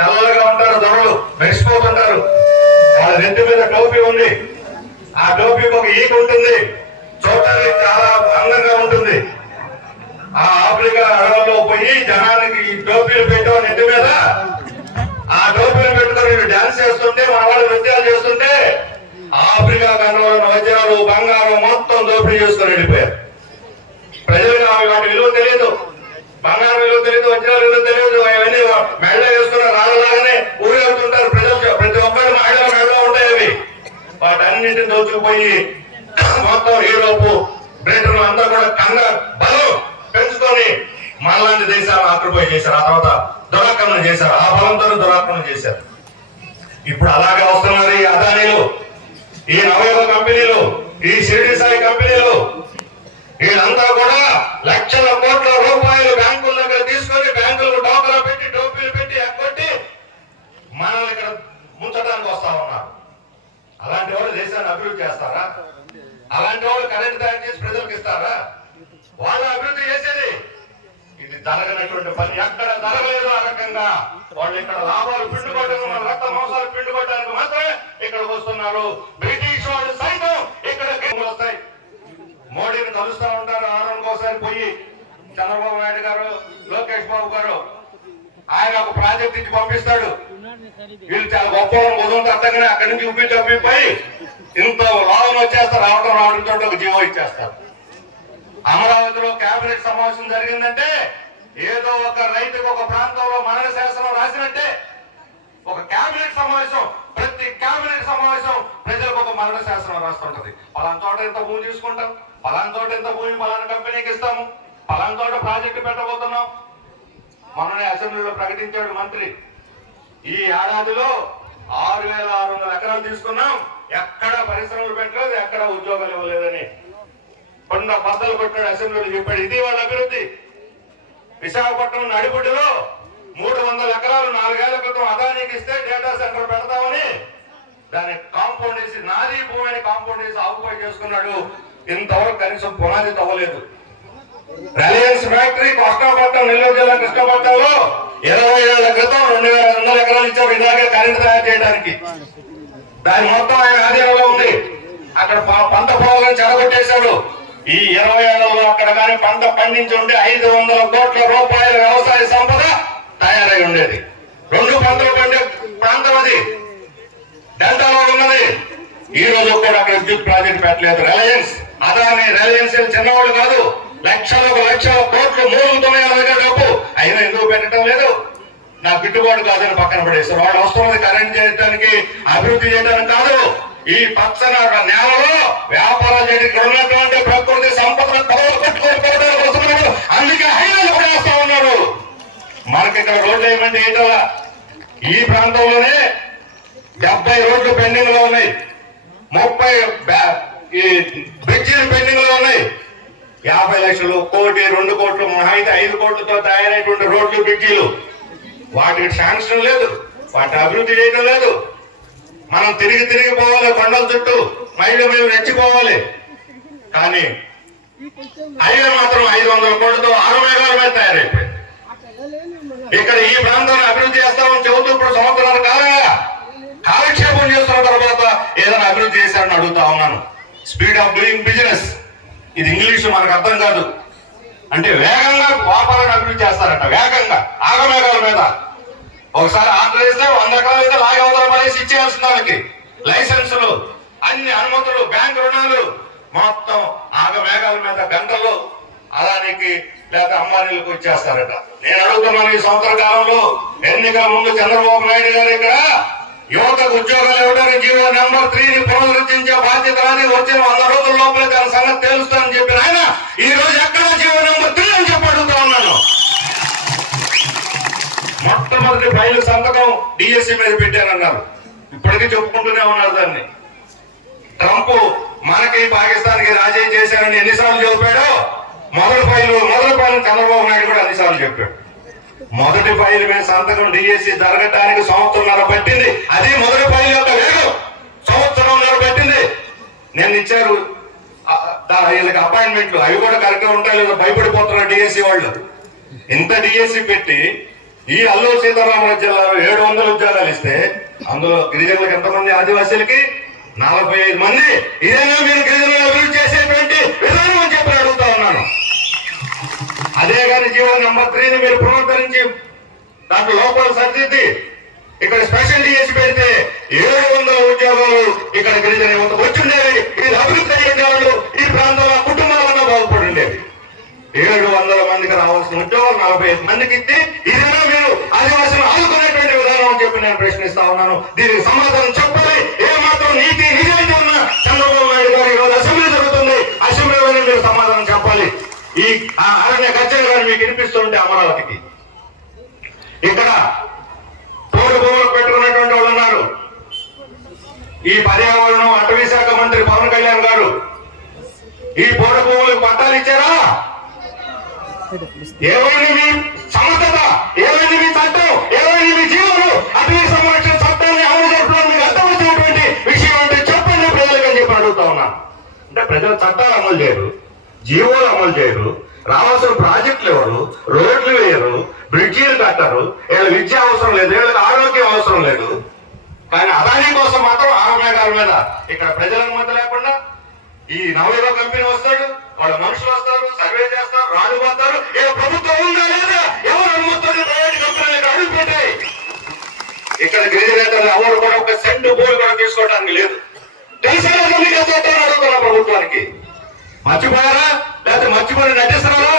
తెల్లగా ఉంటారు దొరలు మెరిసిపోతుంటారు వాళ్ళ నెత్తి మీద టోపీ ఉంది. ఆ టోపీకి ఒక ఈగ ఉంటుంది. చూడటానికి చాలా అందంగా ఉంటుంది. ఆ ఆఫ్రికా అడవుల్లో పోయి జనానికి ఈ టోపీలు పెట్టాం నెత్తి మీద ఆ టోపీలు పెట్టుకుని డాన్స్ చేస్తుంటే మన వాళ్ళు నృత్యాలు చేస్తుంటే ఆఫ్రికా ఖండంలో వజ్రాలు బంగారం మొత్తం దోపిడీ చేసుకుని వెళ్ళిపోయారు. ప్రజలకు ఆమె వాటి విలువ తెలియదు. బంగారం విలువ తెలియదు వజ్రాల విలువ తెలియదు అవన్నీ మెళ్ళ వేసుకున్న రాళ్ళలాగానే ఊరేగుతుంటారు ప్రజలు. ప్రతి ఒక్కరు మహిళ మెళ్ళలో ఉంటాయి అవి వాటన్నింటిని దోచుకుపోయి మొత్తం యూరోపు బ్రిటన్ అంతా కూడా కంగ బలం పెంచుకొని మనలాంటి దేశాలను ఆక్రమణ చేశారు. ఆ తర్వాత దురాక్రమణ చేశారు. ఆ బలంతో దురాక్రమణ చేశారు. ఇప్పుడు అలాగే వస్తున్నారు ఈ అదానీలు ఈ నవయుగ కంపెనీలు ఈ షిరిడి సాయి కంపెనీలు. వీళ్ళంతా కూడా లక్షల కోట్ల రూపాయలు బ్యాంకుల దగ్గర తీసుకొని బ్యాంకులకు డోకరా పెట్టి టోపీలు పెట్టి ఎగ్గొట్టి మనల్ని ఇక్కడ ముంచడానికి వస్తా ఉన్నారు. అలాంటి వాళ్ళు దేశాన్ని అభివృద్ధి చేస్తారా? అలాంటి వాళ్ళు కరెంట్ తయారు చేసి ప్రజలకు ఇస్తారా? వాళ్ళు అభివృద్ధి చేసేది ఇది జరగనటువంటి పని. ఎక్కడ జరగలేదు ఆ రకంగా వాళ్ళు ఇక్కడ లాభాలు పిండుకోవడానికి మన రక్త మాంసాలు పిండుకోవడానికి మాత్రమే ఇక్కడికి వస్తున్నారు. బ్రిటిష్ వాళ్ళు సైతం ఇక్కడ వస్తాయి. మోడీని కలుస్తా ఉంటారు. ఆనంద్ ఒకసారి పోయి చంద్రబాబు నాయుడు గారు లోకేష్ బాబు గారు ఆయన ఒక ప్రాజెక్ట్ ఇచ్చి పంపిస్తాడు. వీళ్ళు చాలా గొప్ప మొదలు అర్థంగానే అక్కడి నుంచి ఉప్పి చంపిపోయి ఇంత లాభం వచ్చేస్తారు రావడం రావడంతో ఒక జీవో ఇచ్చేస్తారు. అమరావతిలో కేబినెట్ సమావేశం జరిగిందంటే ఏదో ఒక రైతుకు ఒక ప్రాంతంలో మరణ శాసనం రాసినట్టే ఒక కేబినెట్ సమావేశం ప్రతి కేబినెట్ సమావేశం ప్రజలకు ఒక మరణ శాసనం రాస్తుంటది. పలానా చోట ఎంత భూమి తీసుకుంటాం? పలానా చోట ఎంత భూమి పలానా కంపెనీకి ఇస్తాము? పలానా చోట ప్రాజెక్టు పెట్టబోతున్నాం? మొన్ననే అసెంబ్లీలో ప్రకటించాడు మంత్రి. ఈ ఏడాదిలో ఆరు వేల ఆరు వందల ఎకరాలు తీసుకున్నాం. ఎక్కడ పరిశ్రమలు పెట్టలేదు ఎక్కడ ఉద్యోగాలు ఇవ్వలేదని. కొండ బద్దలు కొట్టాడు అసెంబ్లీలో చెప్పాడు. ఇది వాళ్ళ అభివృద్ధి. విశాఖపట్నం నడిపుడిలో మూడు వందల ఎకరాలు నాలుగేళ్ళ క్రితం అదానికి ఇస్తే డేటా సెంటర్ పెడతామని దాన్ని కాంపౌండ్ వేసి నాది భూమిని కాంపౌండ్ వేసి ఆకుపై చేసుకున్నాడు. ఇంతవరకు కనీసం పునాది తవ్వలేదు. రిలయన్స్ ఫ్యాక్టరీ కృష్ణపట్నం నెల్లూరు జిల్లా కృష్ణపట్నంలో ఇరవై ఏళ్ళ క్రితం రెండు వేల వందల ఎకరాలు ఇచ్చారు. ఇలాగే కరెంట్ తయారు చేయడానికి. దాని మొత్తం ఆయన ఆధీనంలో ఉంది. అక్కడ పంట పొలాలను చెడగొట్టేశాడు. ఈ ఇరవై ఏళ్ళలో అక్కడ కానీ పంట పండించి ఉంటే ఐదు వందల కోట్ల రూపాయల వ్యవసాయ సంపద తయారై ఉండేది రెండు పంటలు పండే ప్రాంతం అది డెల్టాలో ఉన్నది ఈ రోజు కూడా అక్కడ విద్యుత్ ప్రాజెక్ట్ పెట్టలేదు. రిలయన్స్ అదాని రిలయన్స్ చిన్నవాళ్ళు కాదు. లక్షలకు లక్షల కోట్లు మూలుగుతున్నాయి వాళ్ళ దగ్గర డబ్బు. అయినా ఎందుకు పెట్టడం లేదు? నా గిట్టుబాటు కాదని పక్కన పడేస్తారు వాళ్ళు వస్తున్నది కరెంట్ చేయడానికి అభివృద్ధి చేయడానికి కాదు. ఈ పచ్చన నేలలో వ్యాపారాలు చేయడానికి ఇక్కడ ఉన్నటువంటి ప్రకృతి సంపదను కట్టుకొని పెరగడానికి వస్తున్నారు అందుకే హైవేలు కూడా వేస్తా ఉన్నారు. మనకి ఇక్కడ రోడ్లు ఏమంటే ఏంటలా ఈ ప్రాంతంలోనే డెబ్బై రోడ్లు పెండింగ్లో ఉన్నాయి. ముప్పై ఈ బ్రిడ్జిలు పెండింగ్లో ఉన్నాయి. యాభై లక్షలు కోటి రెండు కోట్లు అయితే ఐదు కోట్లతో తయారైనటువంటి రోడ్లు బ్రిడ్జీలు. వాటికి శాంక్షన్ లేదు. వాటి అభివృద్ధి చేయడం లేదు. మనం తిరిగి తిరిగి పోవాలి కొండల చుట్టూ. మైళ్ళు మేము రెచ్చిపోవాలి. కానీ హైవే మాత్రం ఐదు వందల కోట్లతో ఆరు మేఘాల మీద తయారైపోయింది. ఇక్కడ ఈ ప్రాంతాన్ని అభివృద్ధి చేస్తామని చెబుతూ ఇప్పుడు సంవత్సరాలు స్పీడ్ ఆఫ్ డూయింగ్ బిజినెస్. ఇది ఇంగ్లీష్ మనకు అర్థం కాదు. అంటే వేగంగా వ్యాపారాన్ని అభివృద్ధి చేస్తారట వేగంగా ఆగమేఘాల మీద. ఒకసారి ఆర్డర్ ఇస్తే వంద ఎకరాలు అయితే లాగే అవతల పడేసి ఇచ్చేయాల్సిన దానికి. లైసెన్సులు అన్ని అనుమతులు బ్యాంక్ రుణాలు మొత్తం ఆగమేఘాల మీద గంటలు అలానికి లేక అంబానీలకు ఇచ్చేస్తారట నేను అడుగుతున్నాను ఈ సంవత్సర కాలంలో ఎన్నికల ముందు చంద్రబాబు నాయుడు గారు ఇక్కడ యువత ఉద్యోగాలు ఇవ్వడానికి జీవో నెంబర్ త్రీని పునరుద్ధరించే బాధ్యత రాని వచ్చిన వంద రోజుల లోపల దాని సంగతి తెలుస్తానని చెప్పిన ఆయన ఈ రోజు ఎక్కడ జీవో నెంబర్ త్రీ అని చెప్పి అడుగుతా ఉన్నాను. మొట్టమొదటి ఫైల్ సంతకం డిఎస్సి మీద పెట్టారన్నారు ఇప్పటికీ చెప్పుకుంటూనే ఉన్నారు దాన్ని. ట్రంప్ మనకి పాకిస్తాన్కి రాజీ చేశారని ఎన్నిసార్లు చెప్పాడో మొదటి ఫైల్ మొదటి ఫైల్ చంద్రబాబు నాయుడు కూడా అన్నిసార్లు చెప్పాడు. మొదటి ఫైల్ మీద సంతకం డిఎస్సి జరగటానికి సంవత్సరంన్నర పట్టింది. అది మొదటి ఫైల్ యొక్క వేగం. సంవత్సరంన్నర పట్టింది. నేను ఇచ్చారు వీళ్ళకి అపాయింట్మెంట్లు. అవి కూడా కరెక్ట్గా ఉంటాయి లేదా భయపడిపోతున్నారు డిఎస్సి వాళ్ళు. ఇంత డిఎస్సి పెట్టి ఈ అల్లూరు సీతారామరాజు జిల్లాలో ఏడు వందల ఉద్యోగాలు ఇస్తే అందులో గిరిజనులకు ఎంతమంది ఆదివాసీలకి? నలభై ఐదు మంది. ఇదేనా మీరు గిరిజనులు అభివృద్ధి చేసేటువంటి విధానం అని చెప్పి అదే కానీ జీవో నెంబర్ త్రీని మీరు పునరుద్ధరించి దాంట్లో లోపల సరిదిద్ది. ఇక్కడ స్పెషల్ డిఎస్ పెడితే ఏడు వందల ఉద్యోగాలు ఇక్కడ గిరిజన యువత వచ్చిండేవి. ఇది అభివృద్ధి అయ్యే వాళ్ళు ఈ ప్రాంతంలో కుటుంబాలన్నా బాగుపడిండేవి. ఏడు వందల మందికి రావాల్సిన ఉద్యోగాలు నలభై ఐదు మందికి ఇచ్చి ఇదేనా మీరు? ఆదివాసులు ఆదుకునేటువంటి విధానం అని చెప్పి నేను ప్రశ్నిస్తా ఉన్నాను. దీనికి సమాధానం చెప్పాలి. ఏ ఈ ఆ అరణ్య గర్జన కానీ మీకు వినిపిస్తుంటే అమరావతికి. ఇక్కడ తోడు భూములు పెట్టుకున్నటువంటి వాళ్ళు ఉన్నారు. ఈ పర్యావరణం అటవీ శాఖ మంత్రి పవన్ కళ్యాణ్ గారు. ఈ పోడు భూములకు పట్టాలు ఇచ్చారా? ఏమైంది మీ సమర్థత? ఏమైంది మీ చట్టం? ఏమైంది మీ జీవనం? అటవీ సంరక్షణ చట్టాన్ని అమలు చేయడంలో మీకు అర్థం వచ్చినటువంటి విషయం అంటే చెప్పండి ప్రజలకు అని చెప్పి అడుగుతా ఉన్నా. అంటే ప్రజలు చట్టాలు అమలు చేయరు. జీవోలు అమలు చేయరు. రావాల్సిన ప్రాజెక్టులు ఎవరు? రోడ్లు వేయరు. బ్రిడ్జీలు కట్టరు. వీళ్ళ విద్య అవసరం లేదు. వీళ్ళకి ఆరోగ్యం అవసరం లేదు. కానీ అదాని కోసం మాత్రం ఆరోగ్య గారి మీద ఇక్కడ ప్రజల మధ్య లేకుండా ఈ నవయుగ కంపెనీ వస్తాడు. వాళ్ళ మనుషులు వస్తారు సర్వే చేస్తారు రాళ్ళు పోతారు ఏ ప్రభుత్వం ఉందా లేదా? ఎవరు అనుమతులు ప్రైవేట్ కంపెనీలకు ఇక్కడ గిరిజనేతలు ఎవరు కూడా ఒక సెంటు భూమి కూడా తీసుకోవడానికి లేదు. తెలిసిన అడుగుతున్న ప్రభుత్వానికి. మర్చిపోయారా? లేకపోతే మర్చిపోయిన నటిస్తున్నారా?